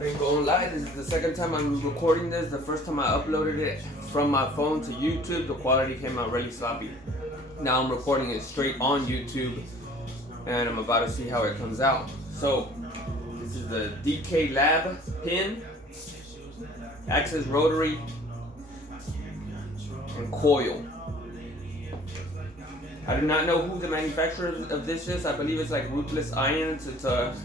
Ain't gonna lie, this is the second time I'm recording this. The first time I uploaded it from my phone to YouTube, the quality came out really sloppy. Now I'm recording it straight on YouTube, and I'm about to see how it comes out. So, this is the DK Lab pin, axis, rotary, and coil. I do not know who the manufacturer of this is. I believe it's like Ruthless Irons. It's a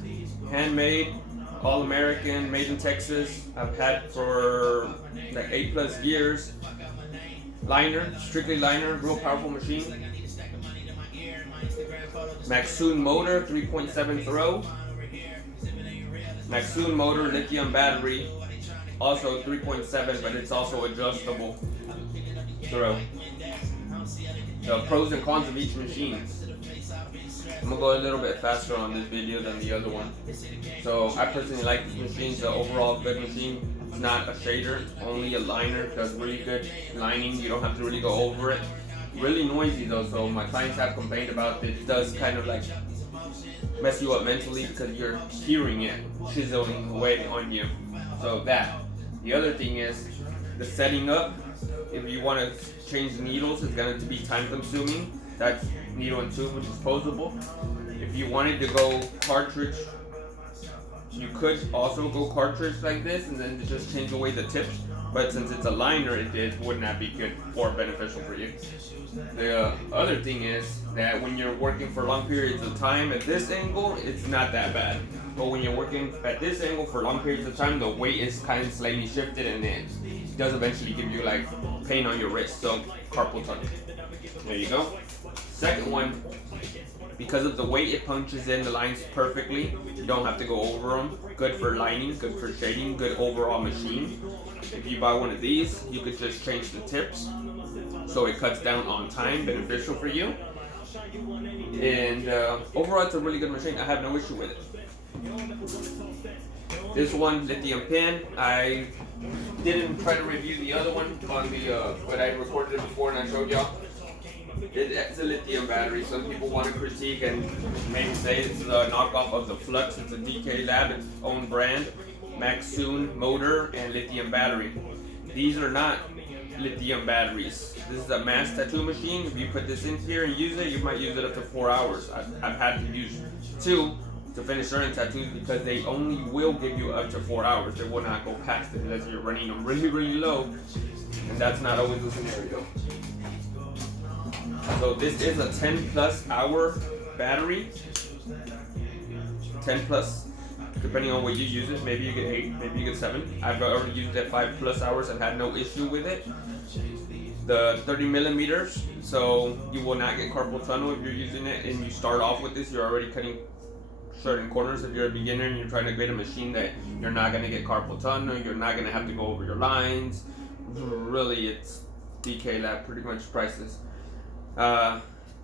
handmade, all-American, made in Texas. I've had for like 8+ years. Liner, strictly liner, real powerful machine. Maxsoon motor, 3.7 throw. Maxsoon motor, lithium battery, also 3.7, but it's also adjustable throw. The pros and cons of each machine. I'm gonna go a little bit faster on this video than the other one. So I personally like this machine. It's an overall good machine. It's not a shader, only a liner. It does really good lining. You don't have to really go over it. Really noisy though, so my clients have complained about it. It does kind of like mess you up mentally because you're hearing it chiseling away on you. So that. The other thing is the setting up. If you want to change the needles, it's going to be time consuming. That's needle and tube, which is posable. If you wanted to go cartridge, you could also go cartridge like this and then just change away the tips. But since it's a liner, it would not be good or beneficial for you. The other thing is that when you're working for long periods of time at this angle, it's not that bad. But when you're working at this angle for long periods of time, the weight is kind of slightly shifted and it does eventually give you like pain on your wrist. So carpal tunnel. There you go. Second one, because of the weight, it punches in the lines perfectly. You don't have to go over them. Good for lining, good for shading, good overall machine. If you buy one of these, you could just change the tips so it cuts down on time, beneficial for you. And overall, it's a really good machine. I have no issue with it. This one, lithium pin. I didn't try to review the other one on the but I recorded it before and I showed y'all. It's a lithium battery. Some people want to critique and maybe say it's the knockoff of the Flux. It's a DK Lab, its own brand. Maxsoon motor and lithium battery. These are not lithium batteries. This is a mass tattoo machine. If you put this in here and use it, you might use it up to 4 hours. I've had to use 2 to finish certain tattoos because they only will give you up to 4 hours. They will not go past it unless you're running them really, really low, and that's not always the scenario. So this is a 10+ hour battery. 10+. Depending on what you use it, maybe you get 8, maybe you get 7. I've already used it 5+ hours and had no issue with it. The 30 millimeters, so you will not get carpal tunnel if you're using it and you start off with this. You're already cutting certain corners. If you're a beginner and you're trying to create a machine that you're not going to get carpal tunnel, you're not going to have to go over your lines. Really, it's DK Lab, pretty much priceless.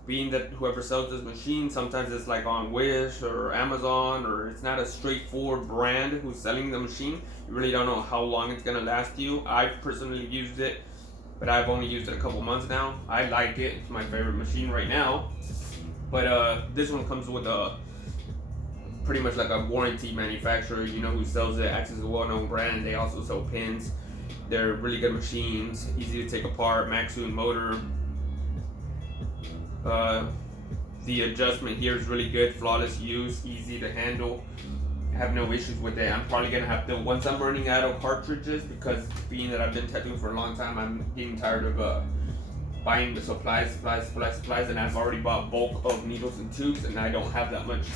Being that whoever sells this machine, sometimes it's like on Wish or Amazon, or it's not a straightforward brand who's selling the machine. You really don't know how long it's gonna last you. I've personally used it, but I've only used it a couple months now. I like it. It's my favorite machine right now. But this one comes with a pretty much like a warranty manufacturer. You know who sells it. Axys is a well-known brand, and they also sell pins. They're really good machines, easy to take apart. Maxsoon motor. The adjustment here is really good, flawless use, easy to handle. I have no issues with it. I'm probably gonna have to, once I'm running out of cartridges, because being that I've been tattooing for a long time, I'm getting tired of buying the supplies, and I've already bought bulk of needles and tubes, and I don't have that much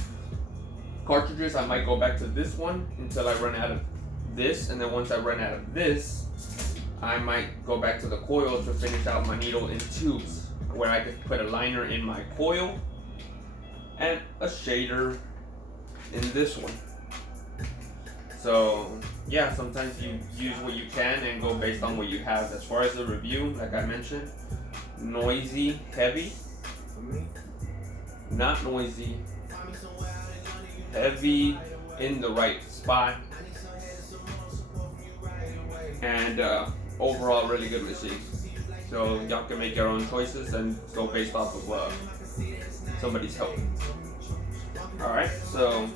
cartridges. I might go back to this one until I run out of this, and then once I run out of this, I might go back to the coil to finish out my needle and tubes, where I could put a liner in my coil and a shader in this one. So yeah, sometimes you use what you can and go based on what you have. As far as the review, like I mentioned, noisy, heavy, not noisy, heavy in the right spot, and overall really good machine. So y'all can make your own choices and go based off of somebody's help. Alright, so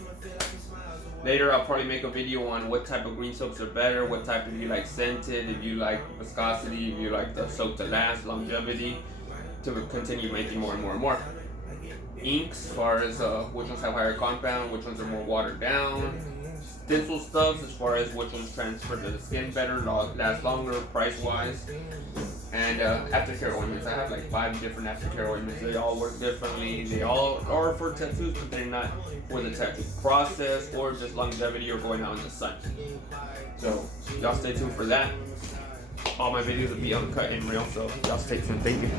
Later, I'll probably make a video on what type of green soaps are better, what type if you like scented, if you like viscosity, if you like the soap to last, longevity, to continue making more and more and more. Inks, as far as which ones have higher compound, which ones are more watered down. Stencil stuffs, as far as which ones transfer to the skin better, last longer, price-wise. And aftercare ointments. I have like 5 different aftercare ointments. They all work differently. They all are for tattoos, but they're not for the tattoo process or just longevity or going out in the sun. So y'all stay tuned for that. All my videos will be uncut and real, so y'all stay tuned. Thank you.